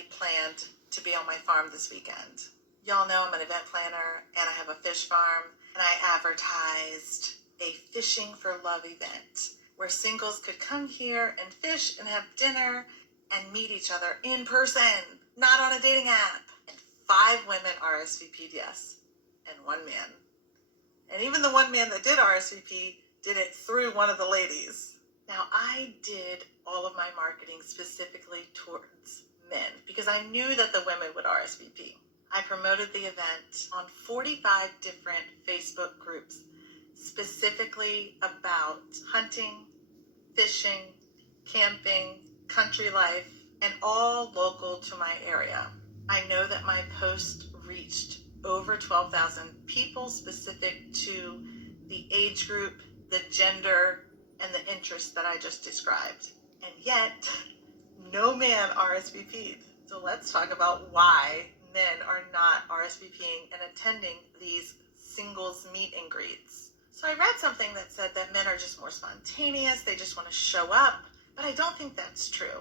I planned to be on my farm this weekend. Y'all know I'm an event planner and I have a fish farm, and I advertised a Fishing for Love event where singles could come here and fish and have dinner and meet each other in person, not on a dating app. And 5 women RSVP'd yes, and 1 man. And even the 1 man that did RSVP did it through one of the ladies. Now, I did all of my marketing specifically towards men because I knew that the women would RSVP. I promoted the event on 45 different Facebook groups specifically about hunting, fishing, camping, country life, and all local to my area. I know that my post reached over 12,000 people specific to the age group, the gender, and the interests that I just described. And yet, no man RSVP'd. So let's talk about why men are not RSVPing and attending these singles meet and greets. So I read something that said that men are just more spontaneous, they just want to show up, but I don't think that's true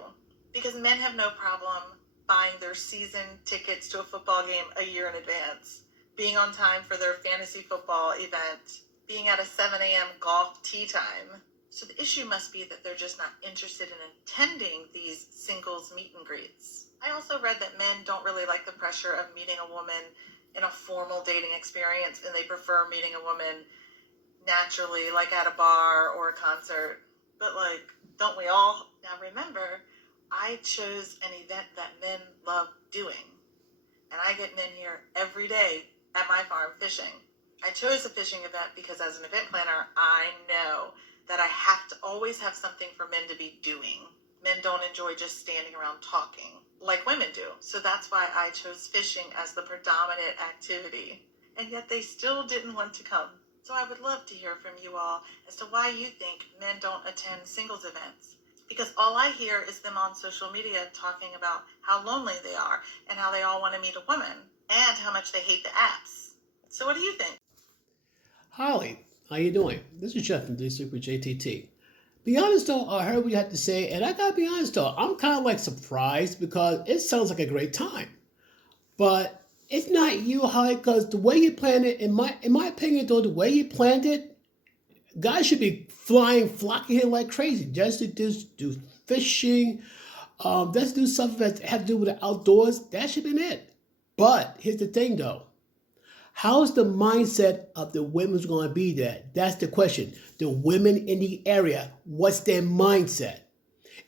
because men have no problem buying their season tickets to a football game a year in advance, being on time for their fantasy football event, being at a 7 a.m. golf tee time. So the issue must be that they're just not interested in attending these singles meet and greets. I also read that men don't really like the pressure of meeting a woman in a formal dating experience, and they prefer meeting a woman naturally, like at a bar or a concert. But don't we all? Now remember, I chose an event that men love doing, and I get men here every day at my farm fishing. I chose a fishing event because as an event planner, I know that I have to always have something for men to be doing. Men don't enjoy just standing around talking like women do. So that's why I chose fishing as the predominant activity. And yet they still didn't want to come. So I would love to hear from you all as to why you think men don't attend singles events. Because all I hear is them on social media talking about how lonely they are and how they all want to meet a woman and how much they hate the apps. So what do you think? Holly, how you doing? This is Jeff from D Super JTT. Be honest though, I heard what you had to say, and I gotta be honest though, I'm kind of surprised because it sounds like a great time. But it's not you, Holly, because the way you planned it, in my opinion though, the way you planned it, guys should be flocking here like crazy. Just to do fishing, just do something that have to do with the outdoors. That should be it. But here's the thing though. How's the mindset of the women's going to be there? That's the question. The women in the area, what's their mindset?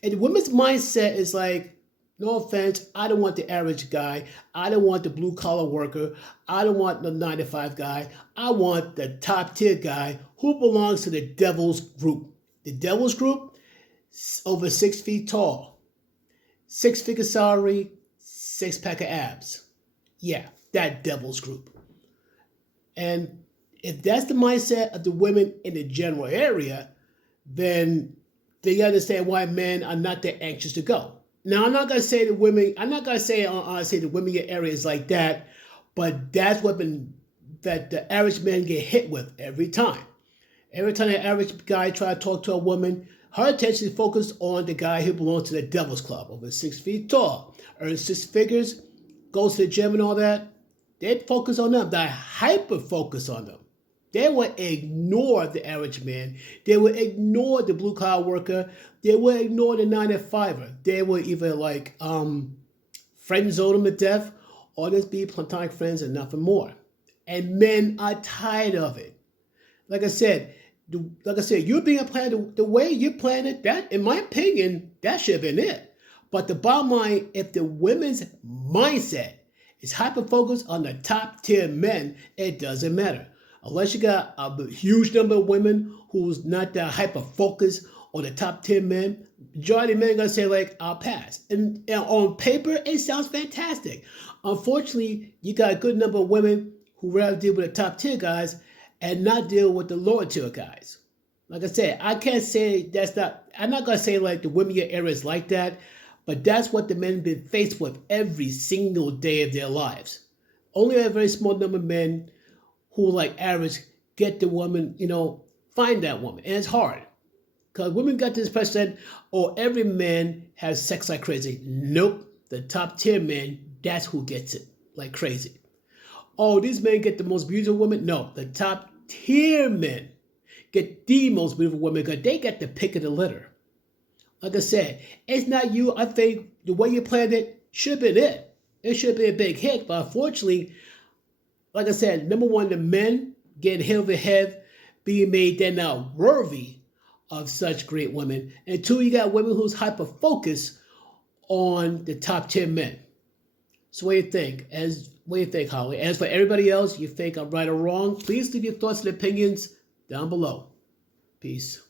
And the women's mindset is no offense, I don't want the average guy. I don't want the blue collar worker. I don't want the 9-to-5 guy. I want the top tier guy who belongs to the devil's group. The devil's group, over 6 feet tall, 6-figure salary, 6-pack of abs. Yeah, that devil's group. And if that's the mindset of the women in the general area, then they understand why men are not that anxious to go. Now, I'm not going to say the women, I'm not going to say the women in areas like that, but that's what that the average men get hit with every time. Every time the average guy try to talk to a woman, her attention is focused on the guy who belongs to the Devil's Club, over 6 feet tall, earns 6 figures, goes to the gym and all that. They focus on them. They hyper-focus on them. They will ignore the average man. They will ignore the blue-collar worker. They will ignore the 9-to-5er. They will either friend zone them to death or just be platonic friends and nothing more. And men are tired of it. Like I said, you're being planned the way you planned it. That, in my opinion, that should have been it. But the bottom line, if the women's mindset is hyper-focused on the top-tier men, it doesn't matter. Unless you got a huge number of women who's not that hyper-focused on the top-tier men, majority of men are going to say, I'll pass. And on paper, it sounds fantastic. Unfortunately, you got a good number of women who rather deal with the top-tier guys and not deal with the lower-tier guys. Like I said, I can't say I'm not going to say the women in your area is like that, but that's what the men have been faced with every single day of their lives. Only a very small number of men who, average, get the woman, find that woman. And it's hard. Because women got this impression, every man has sex like crazy. Nope. the top tier men, that's who gets it like crazy. Oh, these men get the most beautiful women? No, the top tier men get the most beautiful women because they get the pick of the litter. Like I said, it's not you. I think the way you planned it should have been it. It should be a big hit, but unfortunately, like I said, number one, the men getting hit over the head, being made they're not worthy of such great women. And two, you got women who's hyper focused on the top 10 men. So what do you think? What do you think, Holly? As for everybody else, you think I'm right or wrong? Please leave your thoughts and opinions down below. Peace.